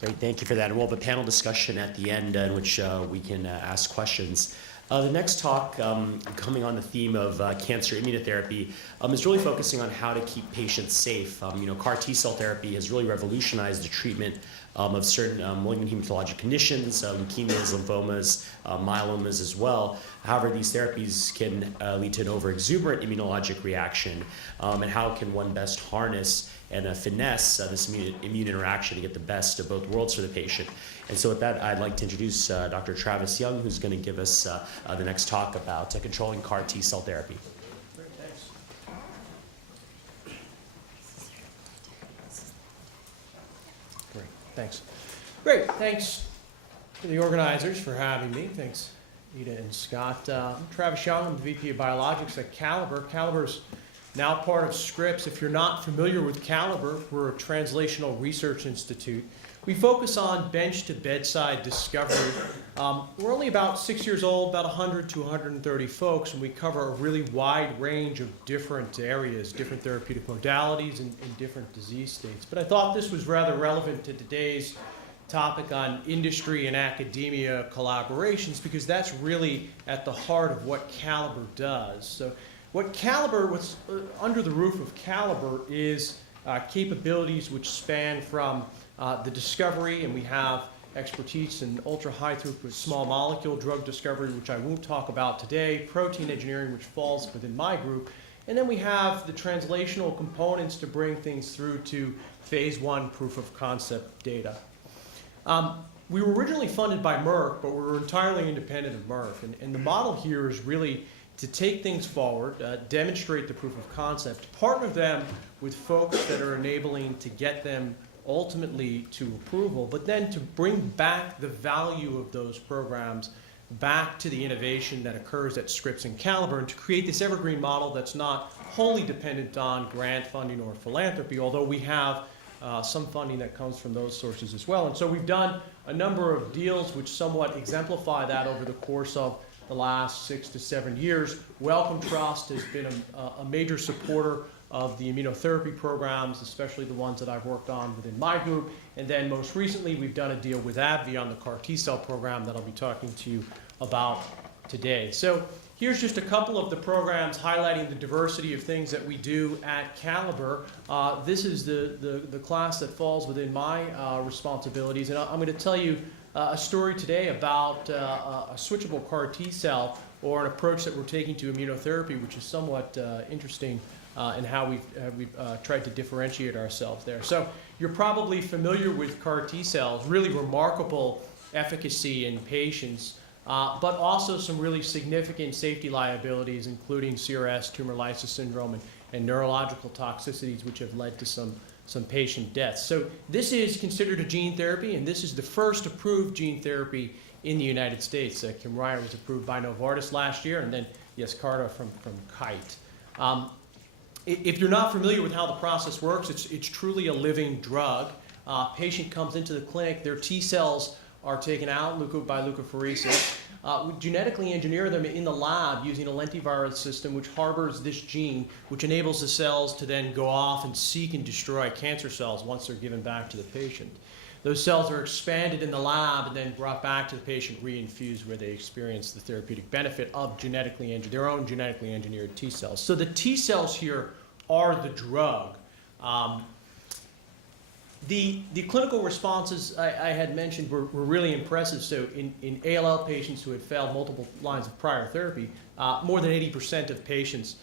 Great, thank you for that. And we'll have a panel discussion at the end in which we can ask questions. The next talk, coming on the theme of cancer immunotherapy, is really focusing on how to keep patients safe. CAR T-cell therapy has really revolutionized the treatment of certain malignant hematologic conditions, leukemias, lymphomas, myelomas as well. However, these therapies can lead to an overexuberant immunologic reaction. And how can one best harness and finesse this immune interaction to get the best of both worlds for the patient? And so with that, I'd like to introduce Dr. Travis Young, who's going to give us the next talk about controlling CAR T-cell therapy. Great, thanks. Great, thanks. Great, thanks to the organizers for having me. Thanks, Ida and Scott. I'm Travis Young. I'm the VP of Biologics at Caliber. Caliber's now part of Scripps. If you're not familiar with Caliber, we're a translational research institute. We focus on bench-to-bedside discovery. We're only about 6 years old, about 100 to 130 folks, and we cover a really wide range of different areas, different therapeutic modalities, and different disease states. But I thought this was rather relevant to today's topic on industry and academia collaborations, because that's really at the heart of what Caliber does. So what's under the roof of Caliber is capabilities which span from the discovery, and we have expertise in ultra-high throughput small molecule drug discovery, which I won't talk about today, protein engineering, which falls within my group, and then we have the translational components to bring things through to phase 1 proof of concept data. We were originally funded by Merck, but we were entirely independent of Merck, and the model here is really to take things forward, demonstrate the proof of concept, partner them with folks that are enabling to get them ultimately to approval, but then to bring back the value of those programs back to the innovation that occurs at Scripps and Caliber, and to create this evergreen model that's not wholly dependent on grant funding or philanthropy, although we have some funding that comes from those sources as well. And so we've done a number of deals which somewhat exemplify that over the course of the last 6 to 7 years. Wellcome Trust has been a major supporter of the immunotherapy programs, especially the ones that I've worked on within my group. And then most recently, we've done a deal with AbbVie on the CAR T-cell program that I'll be talking to you about today. So here's just a couple of the programs highlighting the diversity of things that we do at Caliber. This is the class that falls within my responsibilities. And I'm going to tell you a story today about a switchable CAR T-cell, or an approach that we're taking to immunotherapy, which is somewhat interesting in how we've tried to differentiate ourselves there. So you're probably familiar with CAR T-cells, really remarkable efficacy in patients, but also some really significant safety liabilities, including CRS, tumor lysis syndrome, and neurological toxicities, which have led to some patient deaths. So this is considered a gene therapy, and this is the first approved gene therapy in the United States. Kymriah was approved by Novartis last year, and then Yescarta from Kite. If you're not familiar with how the process works, it's truly a living drug. Patient comes into the clinic, their T cells are taken out by leukapheresis. We genetically engineer them in the lab using a lentivirus system which harbors this gene, which enables the cells to then go off and seek and destroy cancer cells once they're given back to the patient. Those cells are expanded in the lab and then brought back to the patient, reinfused, where they experience the therapeutic benefit of their own genetically engineered T cells. So the T cells here are the drug. The clinical responses I had mentioned were really impressive. So in ALL patients who had failed multiple lines of prior therapy, more than 80% of patients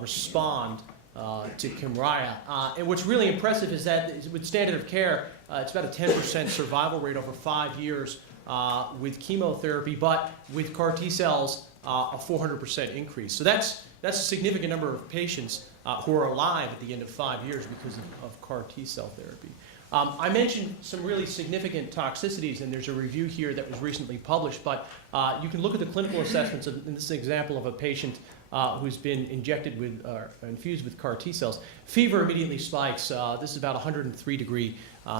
respond to Kymriah. And what's really impressive is that with standard of care, it's about a 10% survival rate over 5 years with chemotherapy, but with CAR T cells, a 400% increase. So that's a significant number of patients who are alive at the end of 5 years because of CAR T cell therapy. I mentioned some really significant toxicities, and there's a review here that was recently published, but you can look at the clinical assessments, and this is an example of a patient who's been injected with, infused with CAR T cells. Fever immediately spikes. This is about 103-degree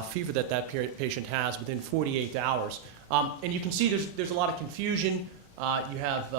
fever that patient has within 48 hours. And you can see there's a lot of confusion You have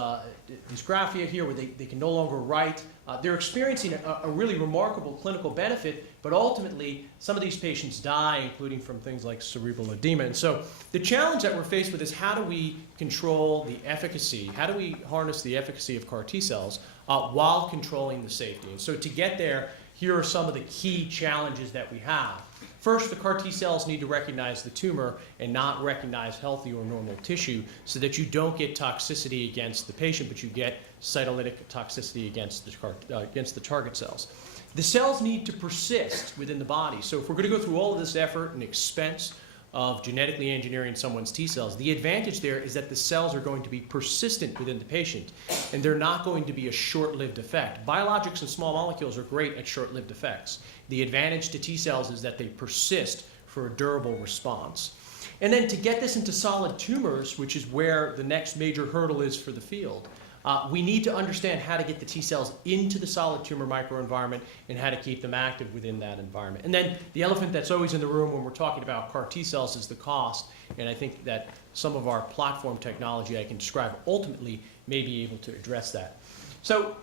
dysgraphia here where they can no longer write. They're experiencing a really remarkable clinical benefit, but ultimately some of these patients die, including from things like cerebral edema. And so the challenge that we're faced with is how do we control the efficacy, how do we harness the efficacy of CAR T cells while controlling the safety? And so to get there, here are some of the key challenges that we have. First, the CAR T cells need to recognize the tumor and not recognize healthy or normal tissue so that you don't get toxicity against the patient, but you get cytolytic toxicity against the target cells. The cells need to persist within the body. So if we're going to go through all of this effort and expense of genetically engineering someone's T cells, the advantage there is that the cells are going to be persistent within the patient, and they're not going to be a short-lived effect. Biologics and small molecules are great at short-lived effects. The advantage to T cells is that they persist for a durable response. And then to get this into solid tumors, which is where the next major hurdle is for the field, we need to understand how to get the T cells into the solid tumor microenvironment and how to keep them active within that environment. And then the elephant that's always in the room when we're talking about CAR T cells is the cost. And I think that some of our platform technology I can describe ultimately may be able to address that. So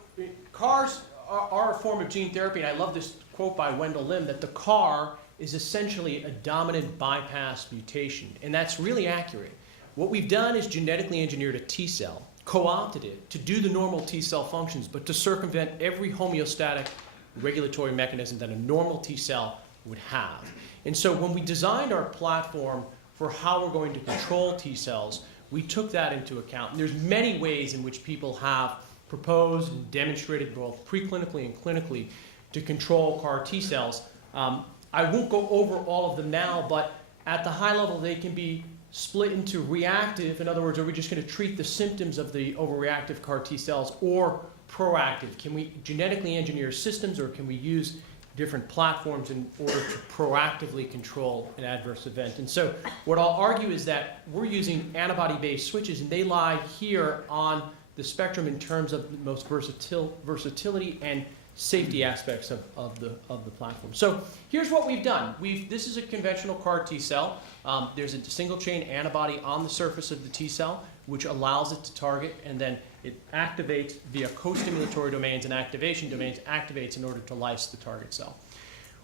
CARs are a form of gene therapy, and I love this quote by Wendell Lim that the CAR is essentially a dominant bypass mutation. And that's really accurate. What we've done is genetically engineered a T cell, co-opted it to do the normal T cell functions, but to circumvent every homeostatic regulatory mechanism that a normal T cell would have. And so when we designed our platform for how we're going to control T cells, we took that into account. And there's many ways in which people have proposed and demonstrated both preclinically and clinically to control CAR T cells. I won't go over all of them now, but at the high level, they can be split into reactive. In other words, are we just going to treat the symptoms of the overreactive CAR T cells, or proactive? Can we genetically engineer systems, or can we use different platforms in order to proactively control an adverse event? And so what I'll argue is that we're using antibody-based switches, and they lie here on the spectrum in terms of the most versatility and safety aspects of the platform. So here's what we've done. This is a conventional CAR T cell. There's a single-chain antibody on the surface of the T cell, which allows it to target, and then it activates via co-stimulatory domains and activation domains, activates in order to lyse the target cell.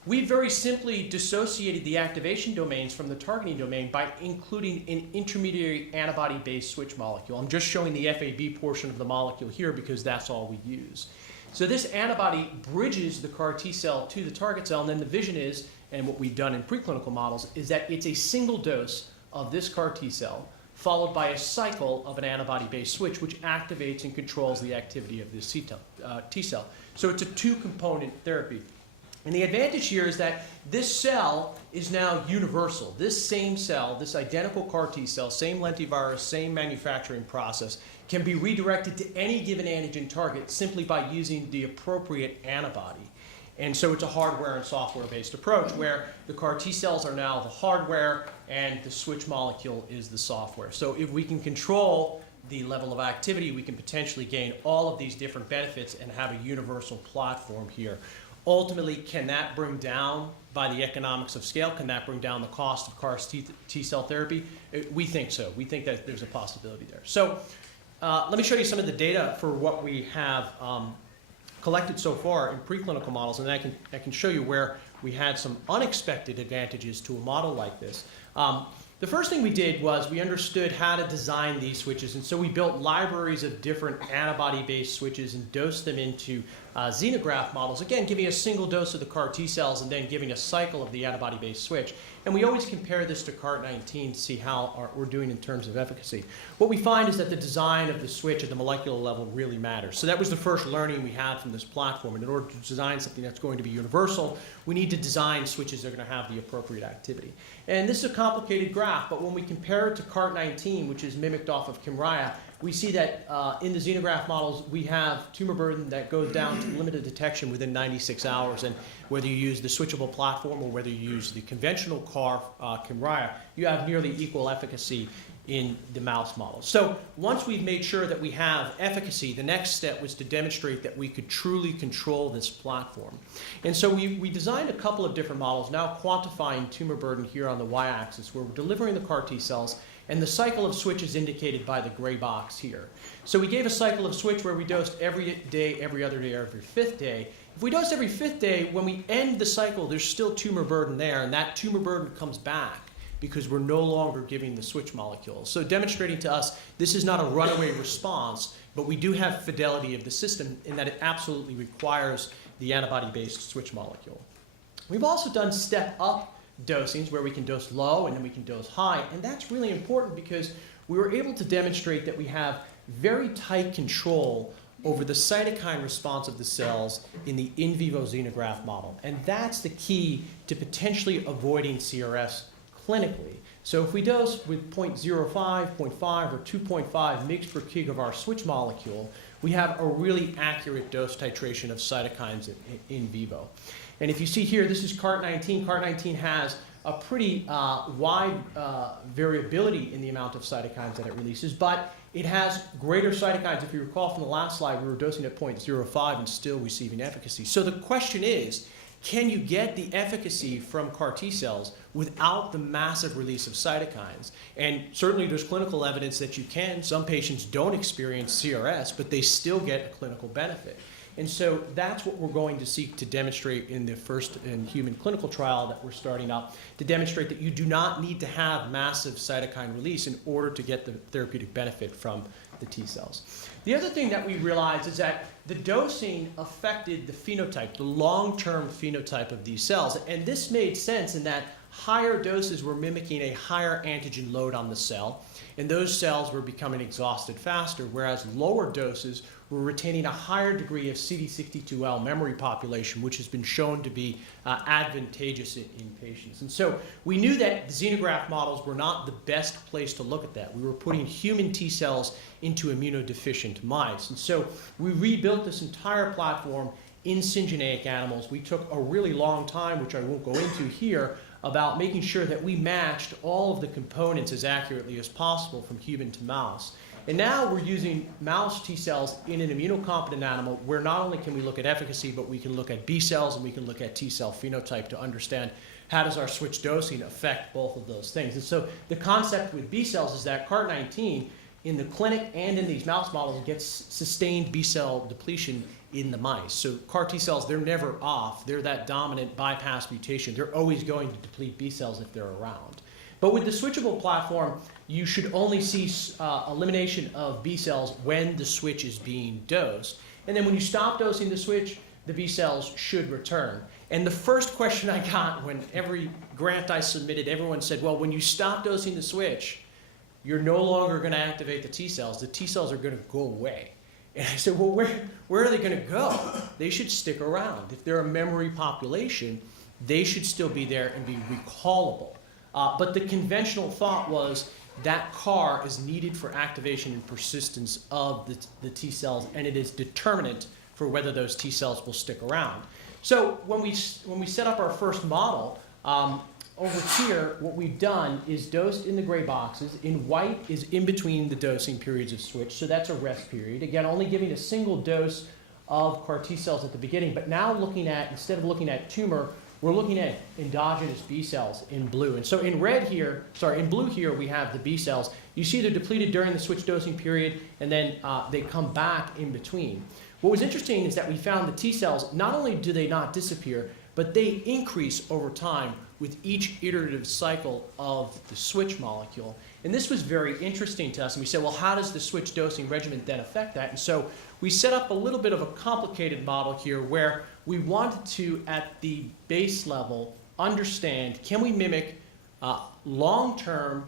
We very simply dissociated the activation domains from the targeting domain by including an intermediary antibody-based switch molecule. I'm just showing the FAB portion of the molecule here because that's all we use. So this antibody bridges the CAR T cell to the target cell, and then the vision is, and what we've done in preclinical models, is that it's a single dose of this CAR T cell followed by a cycle of an antibody-based switch, which activates and controls the activity of this T cell. So it's a two-component therapy. And the advantage here is that this cell is now universal. This same cell, this identical CAR T cell, same lentivirus, same manufacturing process, can be redirected to any given antigen target simply by using the appropriate antibody. And so it's a hardware and software-based approach where the CAR T cells are now the hardware and the switch molecule is the software. So if we can control the level of activity, we can potentially gain all of these different benefits and have a universal platform here. Ultimately, can that bring down, by the economics of scale, can that bring down the cost of CAR T cell therapy? We think so. We think that there's a possibility there. So let me show you some of the data for what we have collected so far in preclinical models, and I can show you where we had some unexpected advantages to a model like this. The first thing we did was we understood how to design these switches, and so we built libraries of different antibody-based switches and dosed them into xenograft models, again, giving a single dose of the CAR T cells and then giving a cycle of the antibody-based switch. And we always compare this to CART19 to see how we're doing in terms of efficacy. What we find is that the design of the switch at the molecular level really matters. So that was the first learning we had from this platform. And in order to design something that's going to be universal, we need to design switches that are going to have the appropriate activity. And this is a complicated graph, but when we compare it to CART19, which is mimicked off of Kymriah, we see that in the xenograft models, we have tumor burden that goes down to limited detection within 96 hours. And whether you use the switchable platform or whether you use the conventional CAR, Kymriah, you have nearly equal efficacy in the mouse model. So once we've made sure that we have efficacy, the next step was to demonstrate that we could truly control this platform. And so we designed a couple of different models, now quantifying tumor burden here on the y-axis, where we're delivering the CAR T cells, And the cycle of switch is indicated by the gray box here. So we gave a cycle of switch where we dosed every day, every other day, or every fifth day. If we dose every fifth day, when we end the cycle, there's still tumor burden there, and that tumor burden comes back because we're no longer giving the switch molecule. So demonstrating to us, this is not a runaway response, but we do have fidelity of the system in that it absolutely requires the antibody-based switch molecule. We've also done step-up dosings where we can dose low and then we can dose high, and that's really important because we were able to demonstrate that we have very tight control over the cytokine response of the cells in the in vivo xenograft model. And that's the key to potentially avoiding CRS clinically. So if we dose with 0.05, 0.5, or 2.5 mg per kg of our switch molecule, we have a really accurate dose titration of cytokines in vivo. And if you see here, this is CART19. CART19 has a pretty wide variability in the amount of cytokines that it releases, but it has greater cytokines. If you recall from the last slide, we were dosing at 0.05 and still receiving efficacy. So the question is, can you get the efficacy from CAR T cells without the massive release of cytokines? And certainly there's clinical evidence that you can. Some patients don't experience CRS, but they still get a clinical benefit. And so that's what we're going to seek to demonstrate in the first human clinical trial that we're starting up, to demonstrate that you do not need to have massive cytokine release in order to get the therapeutic benefit from the T cells. The other thing that we realized is that the dosing affected the phenotype, the long-term phenotype of these cells. And this made sense in that higher doses were mimicking a higher antigen load on the cell, and those cells were becoming exhausted faster, whereas lower doses were retaining a higher degree of CD62L memory population, which has been shown to be advantageous in patients. And so we knew that the xenograft models were not the best place to look at that. We were putting human T cells into immunodeficient mice. And so we rebuilt this entire platform in syngeneic animals. We took a really long time, which I won't go into here, about making sure that we matched all of the components as accurately as possible from human to mouse. And now we're using mouse T cells in an immunocompetent animal where not only can we look at efficacy, but we can look at B cells and we can look at T cell phenotype to understand how does our switch dosing affect both of those things. And so the concept with B cells is that CART19 in the clinic and in these mouse models gets sustained B cell depletion in the mice. So CAR T cells, they're never off. They're that dominant bypass mutation. They're always going to deplete B cells if they're around. But with the switchable platform, you should only see elimination of B cells when the switch is being dosed. And then when you stop dosing the switch, the B cells should return. And the first question I got when every grant I submitted, everyone said, well, when you stop dosing the switch, you're no longer going to activate the T cells. The T cells are going to go away. And I said, well, where are they going to go? They should stick around. If they're a memory population, they should still be there and be recallable. But the conventional thought was that CAR is needed for activation and persistence of the T cells, and it is determinant for whether those T cells will stick around. So when we set up our first model, over here, what we've done is dosed in the gray boxes. In white is in between the dosing periods of switch, so that's a rest period. Again, only giving a single dose of CAR T cells at the beginning, but now looking at, instead of looking at tumor, we're looking at endogenous B cells in blue. And so in blue here, we have the B cells. You see they're depleted during the switch dosing period, and then they come back in between. What was interesting is that we found the T cells, not only do they not disappear, but they increase over time with each iterative cycle of the switch molecule. And this was very interesting to us. And we said, well, how does the switch dosing regimen then affect that? And so we set up a little bit of a complicated model here where we wanted to, at the base level, understand, can we mimic long-term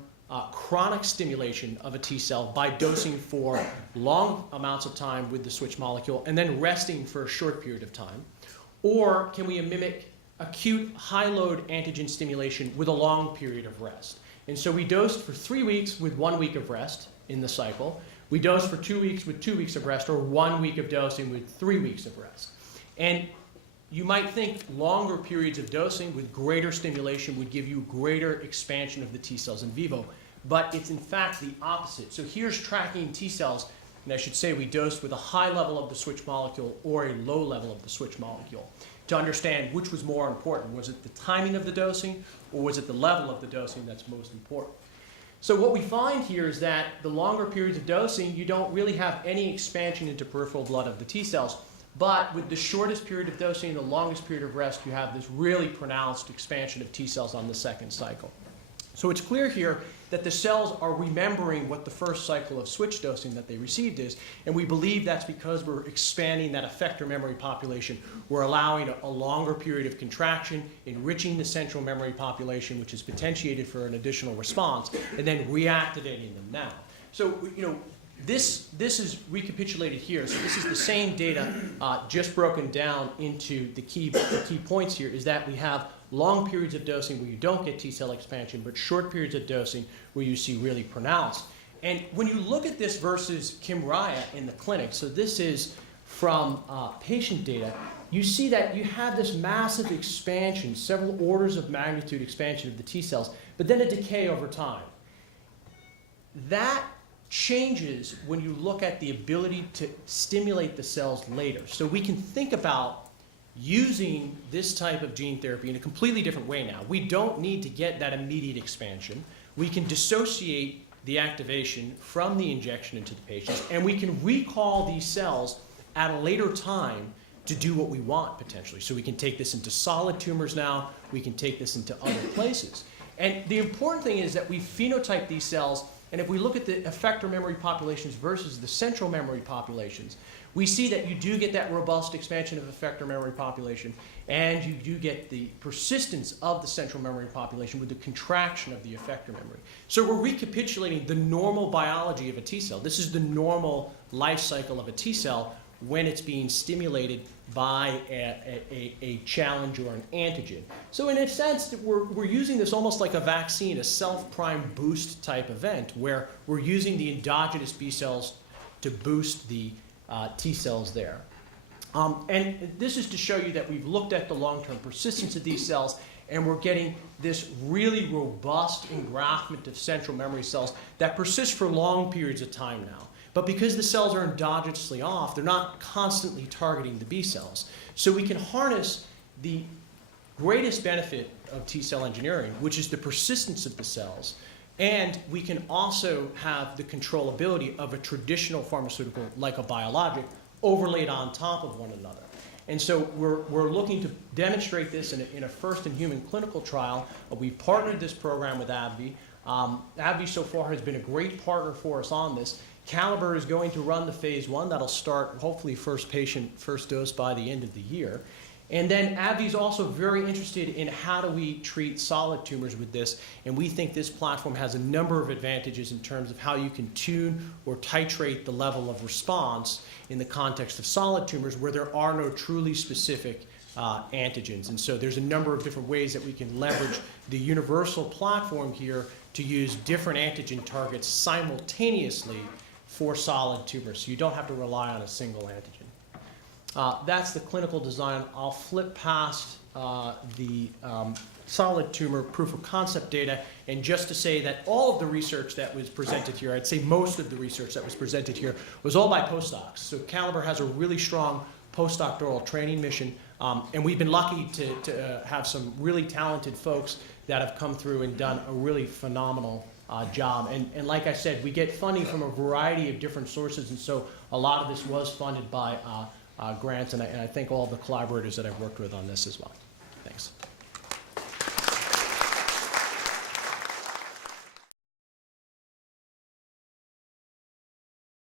chronic stimulation of a T cell by dosing for long amounts of time with the switch molecule and then resting for a short period of time? Or can we mimic acute high-load antigen stimulation with a long period of rest? And so we dosed for 3 weeks with 1 week of rest in the cycle. We dosed for 2 weeks with 2 weeks of rest, or 1 week of dosing with 3 weeks of rest. And you might think longer periods of dosing with greater stimulation would give you greater expansion of the T cells in vivo, but it's in fact the opposite. So here's tracking T cells, and I should say we dosed with a high level of the switch molecule or a low level of the switch molecule to understand which was more important. Was it the timing of the dosing, or was it the level of the dosing that's most important? So what we find here is that the longer periods of dosing, you don't really have any expansion into peripheral blood of the T cells. But with the shortest period of dosing and the longest period of rest, you have this really pronounced expansion of T cells on the second cycle. So it's clear here that the cells are remembering what the first cycle of switch dosing that they received is, and we believe that's because we're expanding that effector memory population. We're allowing a longer period of contraction, enriching the central memory population, which is potentiated for an additional response, and then reactivating them now. So, this is recapitulated here. So this is the same data, just broken down into the key points here, is that we have long periods of dosing where you don't get T cell expansion, but short periods of dosing where you see really pronounced. And when you look at this versus Kymriah in the clinic, so this is from patient data, you see that you have this massive expansion, several orders of magnitude expansion of the T cells, but then a decay over time. That changes when you look at the ability to stimulate the cells later. So we can think about using this type of gene therapy in a completely different way now. We don't need to get that immediate expansion. We can dissociate the activation from the injection into the patients, and we can recall these cells at a later time to do what we want potentially. So we can take this into solid tumors now, we can take this into other places. And the important thing is that we phenotype these cells, and if we look at the effector memory populations versus the central memory populations, we see that you do get that robust expansion of effector memory population, and you do get the persistence of the central memory population with the contraction of the effector memory. So we're recapitulating the normal biology of a T cell. This is the normal life cycle of a T cell when it's being stimulated by a challenge or an antigen. So in a sense, we're using this almost like a vaccine, a self-prime boost type event, where we're using the endogenous B cells to boost the T cells there. And this is to show you that we've looked at the long-term persistence of these cells, and we're getting this really robust engraftment of central memory cells that persist for long periods of time now. But because the cells are endogenously off, they're not constantly targeting the B cells. So we can harness the greatest benefit of T cell engineering, which is the persistence of the cells. And we can also have the controllability of a traditional pharmaceutical, like a biologic, overlaid on top of one another. And so we're looking to demonstrate this in a first-in-human clinical trial. We've partnered this program with AbbVie. AbbVie so far has been a great partner for us on this. Caliber is going to run the phase 1. That'll start, hopefully, first patient, first dose by the end of the year. And then AbbVie is also very interested in how do we treat solid tumors with this. And we think this platform has a number of advantages in terms of how you can tune or titrate the level of response in the context of solid tumors where there are no truly specific antigens. And so there's a number of different ways that we can leverage the universal platform here to use different antigen targets simultaneously for solid tumors. So you don't have to rely on a single antigen. That's the clinical design. I'll flip past the solid tumor proof of concept data, and just to say that all of the research that was presented here, I'd say most of the research that was presented here, was all by postdocs. So Caliber has a really strong postdoctoral training mission, and we've been lucky to have some really talented folks that have come through and done a really phenomenal job. And like I said, we get funding from a variety of different sources, and so a lot of this was funded by grants, and I thank all the collaborators that I've worked with on this as well. Thanks.